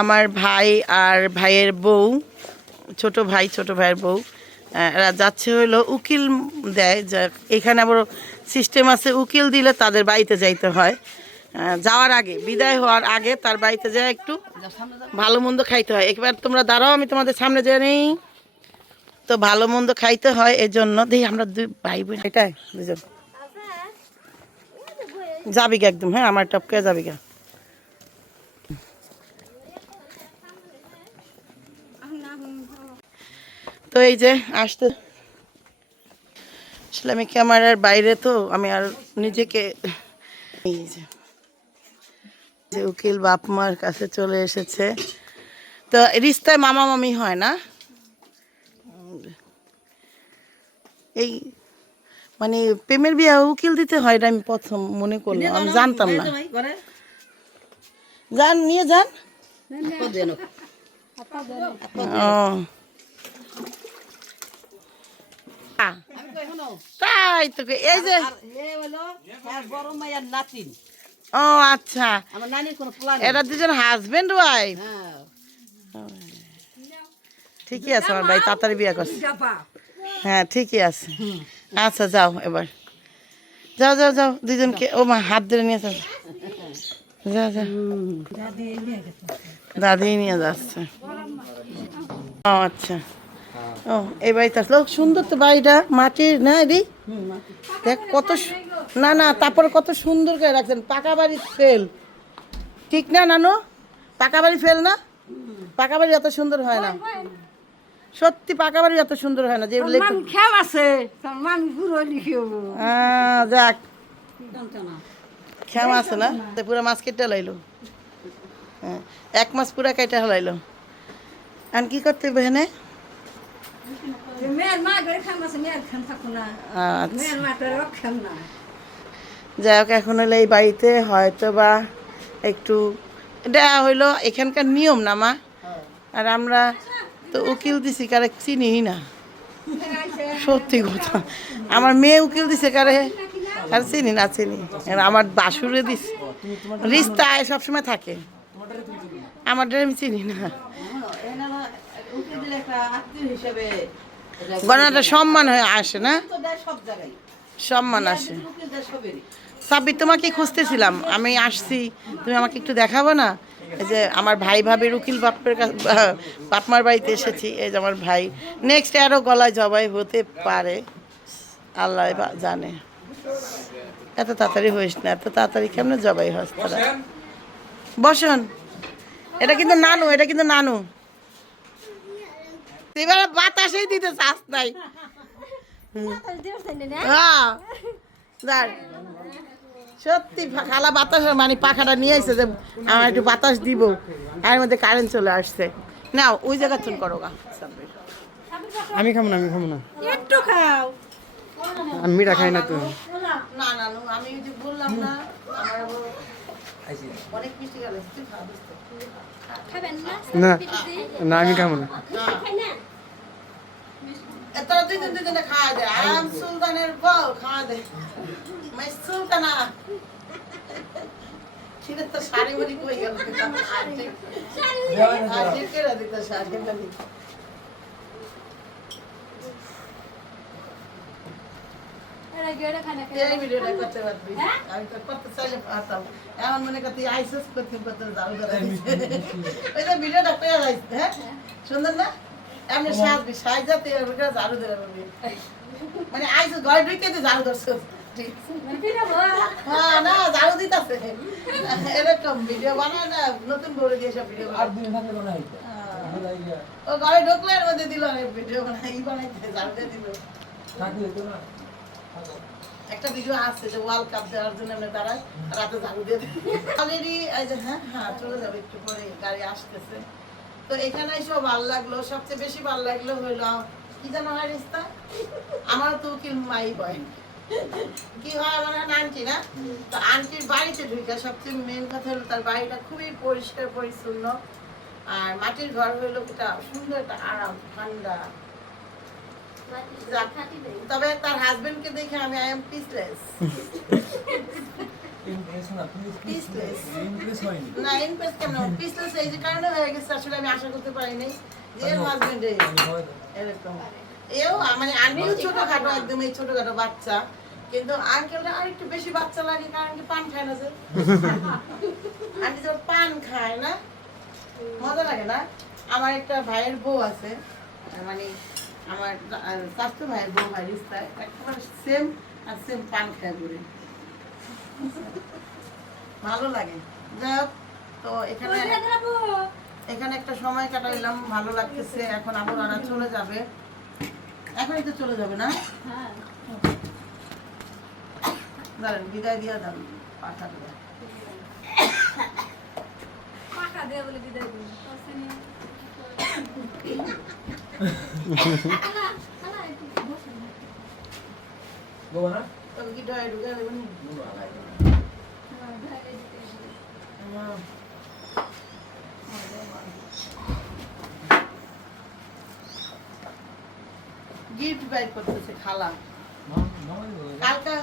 আমার ভাই আর ভাইয়ের বউ, ছোট ভাইয়ের বউ, এরা যাচ্ছে হলো উকিল দেয়, যা এখানে আবার সিস্টেম আছে, উকিল দিলে তাদের বাড়িতে যাইতে হয়। যাওয়ার আগে, বিদায় হওয়ার আগে তার বাড়িতে যায় একটু ভালো মন্দ খাইতে হয়। একবার তোমরা দাঁড়াও, আমি তোমাদের সামনে যেয়ে নেই। তো ভালো মন্দ খাইতে হয়, এই জন্য দেখি আমরা দুই ভাই বোন, এটাই দুজন যাবি গা একদম। হ্যাঁ, আমার টপকে যাবি গা। তো এই যে আসতে, আসলে আমি ক্যামেরার বাইরে, তো আমি আর নিজেকে, এই যে উকিল বাপ মার কাছে চলে এসেছে। তো রিস্তায় মামা মামি হয় না, এই মানে প্রেমের বিয়ে উকিল দিতে হয়, এটা আমি প্রথম মনে করলাম, আমি জানতাম না। যান, নিয়ে যান। ও তাই তো, এই যে ও আচ্ছা, এরা দুজন হাজবেন্ড ওয়াইফ। ঠিকই আছে, আমার ভাই তাড়াতাড়ি বিয়ে করছে। হ্যাঁ ঠিকই আছে। আচ্ছা যাও, এবার যাও যাও যাও, দুজনকে ও মা হাত ধরে নিয়ে যাও, যা যা, দাদি নিয়ে যাচ্ছে। ও আচ্ছা, ও এই বাড়িতে আসলো, সুন্দর তো বাড়িটা, মাটির না এদি, দেখ কত না না, তারপরে কত সুন্দর করে রাখছেন। পাকা বাড়ি ফেল, ঠিক না নানু? পাকা বাড়ি ফেল না, পাকা বাড়ি এত সুন্দর হয় না, সত্যি পাকা বাড়ি এত সুন্দর হয় না। যে যাক, খেম আছে না, পুরা মাছ কেটে লাইলো। হ্যাঁ, 1 মাস পুরা কেটে হলাইলো। আর কি করতে বেহেনে, যাই হোক, এখন হলো এই বাড়িতে হয়তো বা একটু, এটা হইলো এখানকার নিয়ম না মা। আর আমরা তো উকিল দিছি কারে চিনি না, সত্যি কথা। আমার মেয়ে উকিল দিছে কারে, আর চিনি না, চিনি। আমার বাসুরে দিছে, রিস্তা সবসময় থাকে, আমাদের আমি চিনি না। গণনাটা সম্মান হয়ে আসে না, সম্মান আসে। সাব্বির, তোমাকে খুঁজতেছিলাম, আমি আসছি, তুমি আমাকে একটু দেখাবো না? এই যে আমার ভাই ভাবির উকিল বাপের কাছে, বাপমার বাড়িতে এসেছি। এই যে আমার ভাই, নেক্সট আরও গলায় জবাই হতে পারে, আল্লাহ জানে। এত তাড়াতাড়ি হইস না, এত তাড়াতাড়ি কেমন জবাই হস তারা। বসুন, এটা কিন্তু নানু, এটা কিন্তু নানু। এবার বাতাসেই দিতে চাস নাই। সত্যি খালা বাতাস, মানে পাখাটা নিয়ে আসছে যে আমার একটু বাতাস দিব, এর মধ্যে কারেন্ট চলে আসছে। না ওই জায়গা চুন করো গা। আমি খাবো না, আমি খাবো না, একটু খাও। আমি মিঠা খাই না তো। না না, আমি যে বললাম না, আমার অনেক মিষ্টি গেল, না না, আমি খাবো না। তোরা দুজনে খাওয়া দে, আম সুলতানের বউ খাওয়া দে, মাই সুলতানা। ছিঁড়ে তো শাড়ি বড়ি কই গেল, শাড়ি বড়ি। ভিডিওটা করতে পারবি, আমি তো করতে চাইলে পারতাম। এমন মনে করতে আইসিস করতে করতে ঝাড়ু ধরা দিচ্ছে। ওই যে ভিডিওটা পেয়ে যাইছে, হ্যাঁ সুন্দর না? এমনি সাজবি, সাজাতে ঝাড়ু ধরে পারবি, মানে আইসিস ঘরে ঢুকে তুই ঝাড়ু ধরছ। হ্যাঁ না, ঝাড়ু দিতেছে, এরকম ভিডিও বানায় না, নতুন বলে দিয়ে সব ভিডিও বানায়। ও ঘরে ঢুকলে এর মধ্যে দিল ভিডিও বানাই, বানাইতে ঝাড়ু দিয়ে দিল। একটা ভিডিও আছে যে ওয়ার্ল্ড কাপ দেওয়ার জন্য আমরা দাঁড়াই, রাতে ঝাড়ু দিয়ে অলরেডি। হ্যাঁ হ্যাঁ, চলে যাবে একটু পরে, গাড়ি আসতেছে। তো এখানে এসে ভালো লাগলো, সবচেয়ে বেশি ভালো লাগলো হইলো কি জানো হয় রিস্তা, আমার তো উকিল মাই বয় কি হয়, আমার আন্টি না, তো আন্টির বাড়িতে ঢুকে সবচেয়ে মেন কথা হলো তার বাড়িটা খুবই পরিষ্কার পরিচ্ছন্ন, আর মাটির ঘর হইলো একটা সুন্দর, একটা আরাম, ঠান্ডা। তবে তার হাজবেন্ডকে দেখে আমি আই এম পিসলেস। পিসলেস না ইনপেস কেমন পিসলেস এই যে কারণে হয়ে গেছে আসলে আমি আশা করতে পারিনি যে হাজবেন্ডে এরকম এও মানে আমিও ছোটখাটো একদম এই ছোটখাটো বাচ্চা কিন্তু আঙ্কেলটা আর একটু বেশি বাচ্চা লাগে কারণ কি পান খায় না যে আন্টি যখন পান খায় না মজা লাগে না আমার একটা ভাইয়ের বউ আছে মানে আমার চাচতো ভাইয়ের বউ ভাই রিস্তায় একেবারে সেম আর সেম পান খায় ঘুরে ভালো লাগে যাই হোক তো এখানে একটা সময় কাটাইলাম ভালো লাগতেছে এখন আবার ওরা চলে যাবে এখনই তো চলে যাবে না দাঁড়ান বিদায় দিয়ে দাম পাখা দিয়ে পাকা দিয়ে বলে বিদায় দিন তবে কি ডয় ঢুকে দেবেন গিফট বাইর করতেছে খালা কালকা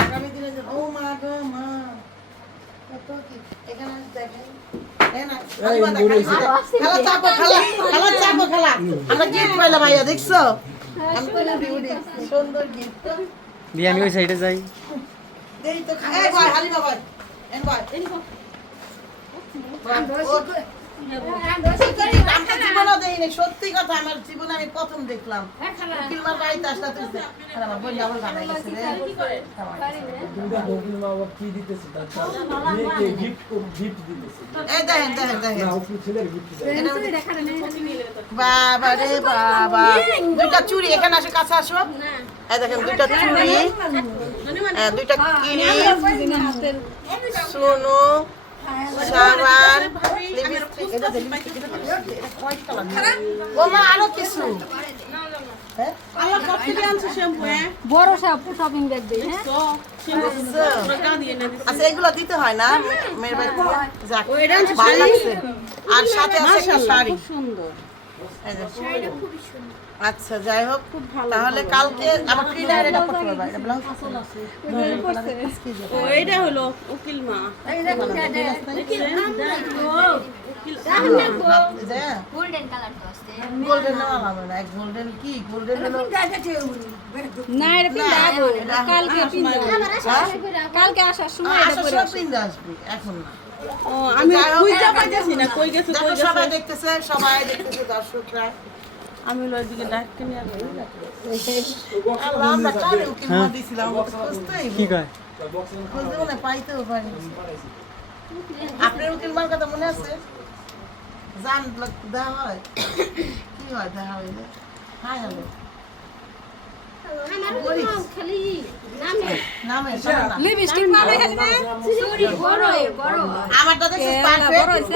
আগামী দিনে ও মা গো মা কত কি এখানে দেখেন খালা চাপো খালা আমরা গিফট পাইলাম ভাইয়া দেখছো আমি তো সুন্দর গিফট দিয়ে আমি ওই সাইডে যাই দেই তো এই ভাই হালিমা ভাই এন ভাই জীবনও দেখিনি সত্যি কথা আমার জীবনে আমি প্রথম দেখলাম কিলমার বাড়িতে আসলা তুই আমার বোন আবার বানাই গেছে রে এই দেখেন বাবা রে বাবা দুইটা চুড়ি এখানে আসে কাছে আসো এই দেখেন দুইটা চুড়ি দুইটা কিলিপ সোনু সাবান ও মা আরো কিছু বড় শপিং ব্যাগ দিই হ্যাঁ আচ্ছা এগুলো দিতে হয় না মেয়ের বাড়িতে যাক ভালো লাগছে আর সাথে আছে একটা শাড়ি সুন্দর আচ্ছা যাই হোক তাহলে কালকে আমার ক্লিনার এটা করতে পারবা এটা ব্লাউজ এইটা হলো উকিল মা গোল্ডেন কালার তো আছে গোল্ডেন না হবে না গোল্ডেন কি গোল্ডেন হলো না এটা পিন্দাবো কালকে পিন্দাবো কালকে আসার সময় আচ্ছা সব পিন্দা আসবে এখন না ও আমি কইটা পাইতাছি না কই গেছে দেখো সবাই দেখতেছে দর্শকরা আমি লয় দিকে ডাকতে নিয়ে গেল আল্লাহ আমরা কারে উকিল মা দিছিলাম বুঝতেই কি কয় বুঝতেও না পাইতেও পারি আপনার উকিল মার কথা মনে আছে জান দেওয়া হয় কি হয় দেখা হইলে হাই হ্যালো খালি নামে নামে লিপস্টিক নামে খালি না সরি বড় বড় আমারটা দেখছিস পারফেক্ট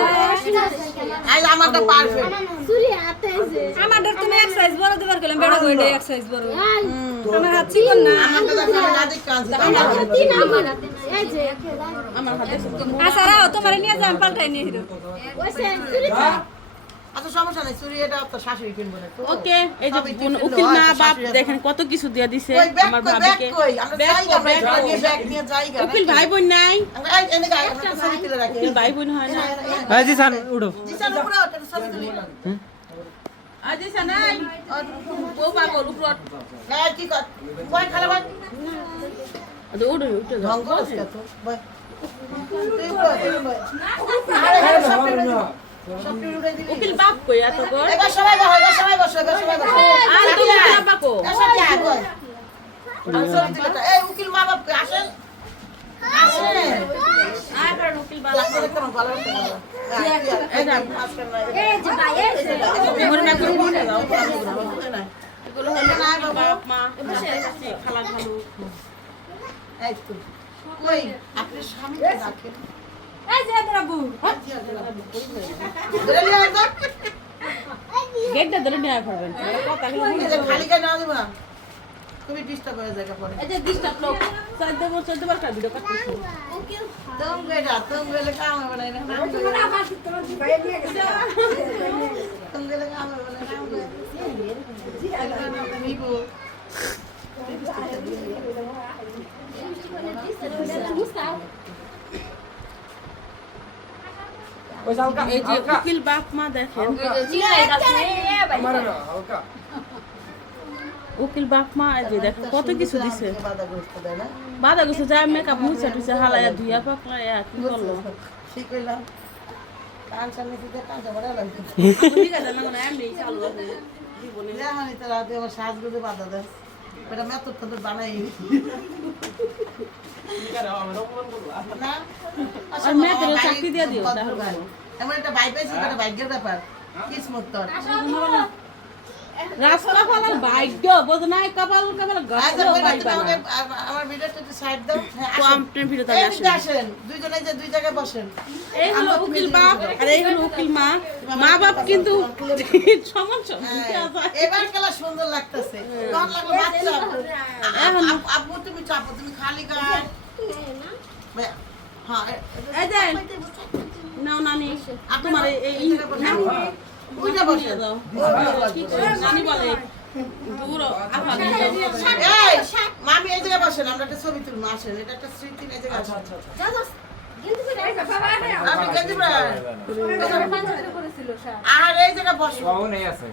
আই আমারটা পারফেক্ট চুরি হাতে আছে আমাদের তুমি এক সাইজ বড় দিবার কইলাম বড় কইটা এক সাইজ বড় আমার হাত চিকন না আমারটা দেখো না দেখতে আনছি আমার হাতে আমার হাতে এই যে আমার হাতে আচ্ছা রাও তোমারে নিয়ে যাম পাল্টাই নিয়ে হিরো ওইসে চুরিটা আচ্ছা সমস্যা নাই চুরি এটা তো শাশুড়ি কিনবো না তো ওকে এই যে উকিল মা বাপ দেখেন কত কিছু দিয়া দিছে আমার ভাবিকে উকিল ভাই বোন নাই উকিল ভাই বোন হয় না জি সান উঠো আজি সানাই ও পাগল উপর উঠো উঠো উকিল বাপ কই এত কর আর তুমি বাবা কো উকিল মা বাপ আসেন আর কারণ উকিল বাবা এই যে ভাই এই যে মনে না করে বলে দাও এগুলো হলো না বাবা বাপ মা খালা ভালো এই তো কই আপনি স্বামীকে রাখেন এই যে বাবু গেটটা ধরে নিয়ে আসবেন কথা খালি কেন না দিব না তুমি ডিস্টার্ব হয়ে জায়গা পড়ে এই যে ডিস্টার্ব লোক 14 বার ভিডিও করতেছি तुम गए काम है बनाए ना तुम गए काम है बनाए ना এই যে উকিল বাপ মা দেখেন উকিল বাপ মা এই যে দেখেন কত কিছু দিছে বাধাগ্রস্ত দেয় না বাধা কিছু যায় মেকআপ মুছে টুছে হালায়া ধুইয়া পাকলায়া কি করলো ঠিক হইলাম কান সামনে দিতে কাঁচা বড় লাগবে ঠিক আছে না মানে এমনি চালু আছে জীবনে জানি তো রাতে আমার সাজগুলো বাধা দেয় এটা মেত তো বানাই না আর মেয়েদের চাকরি দিয়ে দিও তাহলে এমন একটা ভাই পাইছি একটা ভাগ্যের ব্যাপার কিসমত তোর রাস্তা ফলার ভাগ্য বোঝ নাই কপাল কপাল গাছ আমার ভিডিওটা একটু সাইড দাও কমপ্লেন ভিডিও তাই আসে আসেন দুইজনে যে দুই জায়গায় বসেন এই হলো উকিল বাপ আর এই হলো উকিল মা মা বাপ কিন্তু সমান সমান এবার খেলা সুন্দর লাগতেছে কেমন লাগলো বাচ্চা আব্বু তুমি চাপো তুমি খালি গায়ে হ্যাঁ এই যে নাও নানি তোমার এই ওইটা বসে দাও নানি বলে দূর আফা এই মামি এই জায়গায় বসেন আমরা একটা ছবি তুলবো আসেন এটা একটা স্মৃতি এই জায়গায় আসেন আপনি গেঞ্জি পরে আর এই জায়গায় বসো বাবু নেই আছে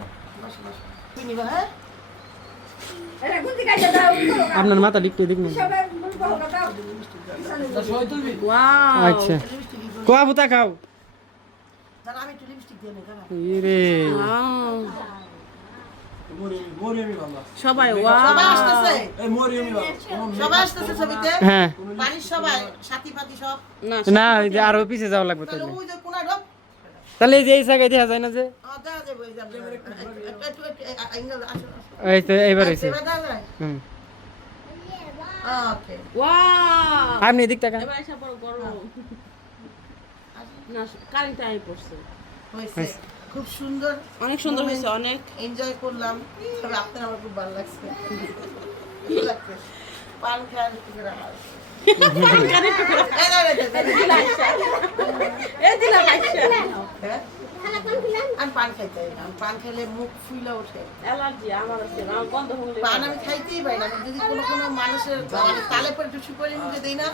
তুই নিবা হ্যাঁ আপনার মাথা লিখতে দেখুন ওয়াও আচ্ছা কোয়া বুতা খাও দাঁড়া আমি একটু লিপস্টিক দিয়ে নেই দাঁড়া রে সবাই ওয়াও সবাই আসতেছে সবাই আসতেছে ছবিতে হ্যাঁ বাড়ির সবাই সাথী পাতি সব না না ওই যে আরো পিছে যাওয়া লাগবে তাহলে তাহলে ওই যে কোনায় ঢোক তাহলে এই যে এই জায়গায় দেখা যায় না যে দেখা যাবে ওই যে একটু ইংরেজি আসো এই তো এইবার হইছে এবার দেখা যায় হুম ওকে ওয়াও আপনি এদিক তাকান এবার এসে বড় গরম না কারেন্ট আই পড়ছে হয়েছে খুব সুন্দর অনেক সুন্দর হয়েছে অনেক এনজয় করলাম তবে আপনার আমার খুব ভালো লাগছে কি লাগছে পান খাওয়ার থেকে রাখা এই দিলাম আইসা আমি পান খাইতে আমি পান খেলে মুখ ফুলে ওঠে অ্যালার্জি আমার আছে আমার বন্ধ হলে পান আমি খাইতেই পারি না যদি কোনো মানুষের মানে তালে পরে একটু সুপারি মুখে দিই না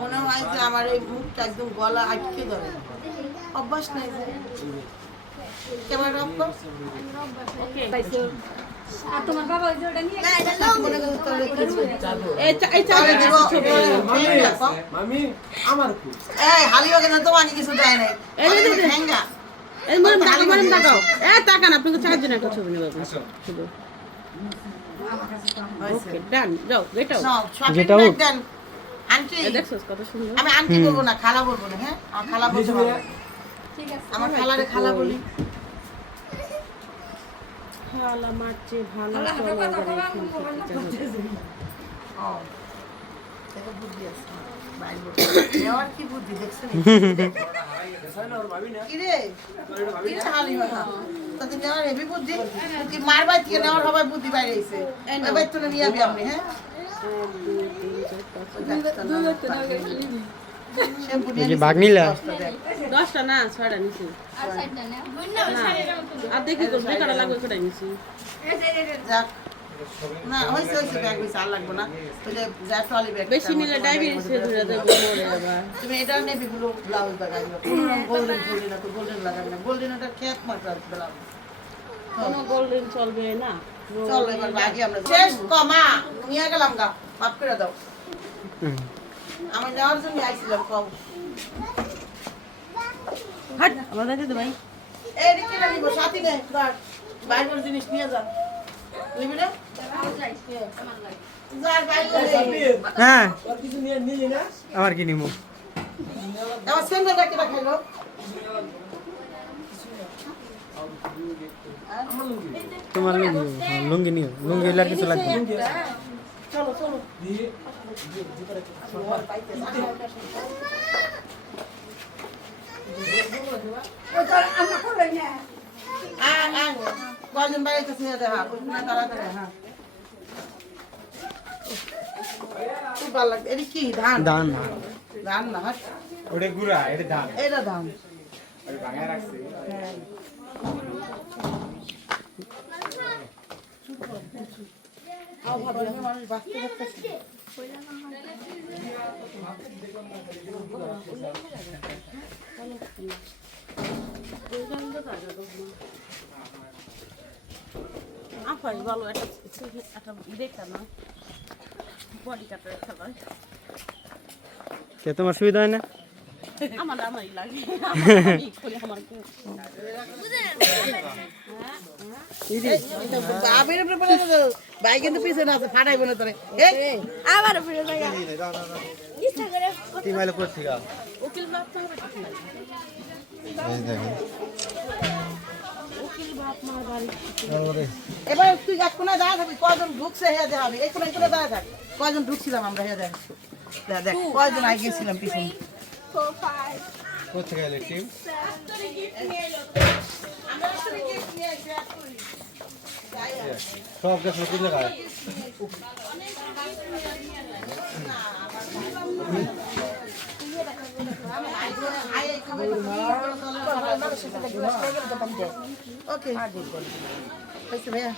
মনে হয় যে আমার এই মুখটা একদম গলা আটকে ধরে অভ্যাস নাই যে কেমন রক্ত ওকে আর তোমার বাবা ওই যে ওটা নিয়ে মনে করো তোরে কিছু এই চালে দিব মামি আমার কি এই হালিও কেন তো আনি কিছু দেয় নাই এই ঠেঙ্গা এই মরম তাকাও তাকান আপনাকে চারজন একটা ছবি নেব শুধু ওকে ডান যাও বেটাও নাও শপিং যেটা ব্যাগ হোক। দেন আন্টি দেখছস কত সুন্দর আমি আন্টি বলবো না খালা বলবো না হ্যাঁ আমার খালা বলবো না। ঠিক আছে আমার খালারে খালা বলি খালা মারছে ভালো চলে ও দেখো বুদ্ধি আছে বাইর বলবো নেওয়ার কি বুদ্ধি দেখছেন কি রে কি চালি মাথা তাতে নেওয়ার হেভি বুদ্ধি কি মারবাই থেকে নেওয়ার হবাই বুদ্ধি বাইরে আইছে এবার তো নিয়ে যাবি আপনি হ্যাঁ শ্যাম্পু নিয়ে এই যে ভাগ নিলা? 10টা না 6টা নিছি আর সাইডটা না না আর দেখি তো যে কাটা লাগবে কটা নিছি যাক না হইছে হইছে ব্যাগ হইছে আর লাগবে না ওই যে যা ট্রলি ব্যাগ বেশি নিলে ডায়াবেটিস ধরে দেব পরে আবার তুমি এটা নেবি গুলো ব্লাউজ লাগাইবে গোল্ডেন গোল্ডেন তো গোল্ডেন লাগাবে না গোল্ডেন ওটা খেত মাত্রা ব্লাউজ কোনো গোল্ডেন চলবে না চল এবার বাকি আমরা শেষ কমা নিয়ে গেলাম গা মাফ করে দাও আমি নেওয়ার জন্য আইছিলাম কম হাট আমরা দেখতে ভাই এই দিকে না নিব সাথী নে ধর বাইরের জিনিস নিয়ে যা নিবি না যা বাইরে হ্যাঁ আর কিছু নিয়ে নিলি না আবার কি নিমু আমার সেন্ডারটা কেটে খাইলো তোমার লুঙ্গি নিও লুঙ্গি হইলে আর কিছু লাগবে না। চলো চলো দিয়ে কয়জন বাইরে কাছে নিয়ে দেখা ওইখানে তাড়াতাড়ি হ্যাঁ খুব ভালো লাগছে এটা কি ধান দান ধান না হাট ওটা গুড়া এটা দান এটা ধান ভাঙা রাখছে মানুষ বাঁচতে পারতেছে আফাই ভালো একটা দেখতাম না বডি কাটার খাবার কে তোমার সুবিধা হয় না? আমারই লাগে আমার বাবির উপরে পড়ে গেছে, ভাই কিন্তু পিছনে আছে, ফাটাইবো না তোরে। এই, আবার ফিরে জায়গা ইচ্ছা করে উকিল বাপ তো এবার তুই এক কোনায় দাঁড়া থাকবি, কয়জন ঢুকছে হেয়া দেখাবি। এই কোনায় কোনায় দাঁড়া থাক, কয়জন ঢুকছিলাম আমরা হেয়া দেখ। দেখ কয়জন আগে গেছিলাম পিছনে। 4 5 সব গেছে কোন জায়গায়? ওকে, হয়েছে ভাইয়া।